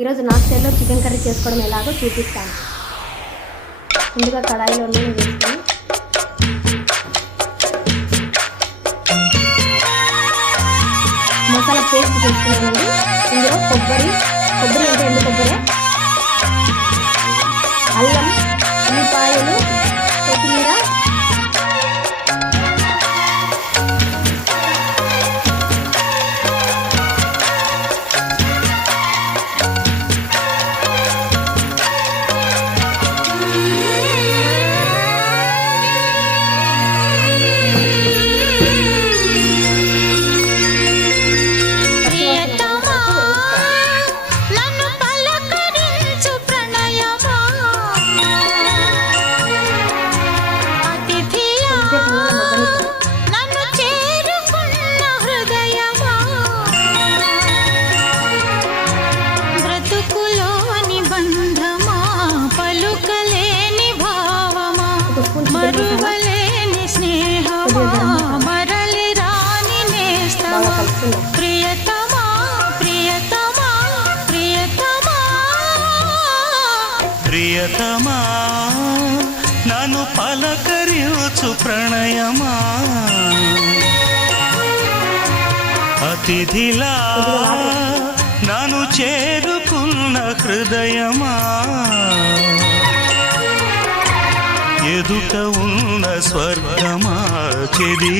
ఈరోజు నా స్టైల్లో చికెన్ కర్రీ చేసుకోవడం ఎలాగో చూపిస్తాను. ముందుగా కడాయిలో నూనె వేసుకొని మసాలా పేస్ట్ తీసుకున్నానండి. ఇందులో కొబ్బరి అంటే ఎండు కొబ్బరి, అల్లం, ఉల్లిపాయలు, కొత్తిమీర, మరువలేని స్నేహమా మరలి రాని నేస్తమా ప్రియతమా ప్రియతమా ప్రియతమా ప్రియతమా నన్ను పలకరించు ప్రణయమా అతిథిలా నన్ను చేరుకున్న హృదయమా ఎదుట ఉన్న స్వర్గమా చెదిరి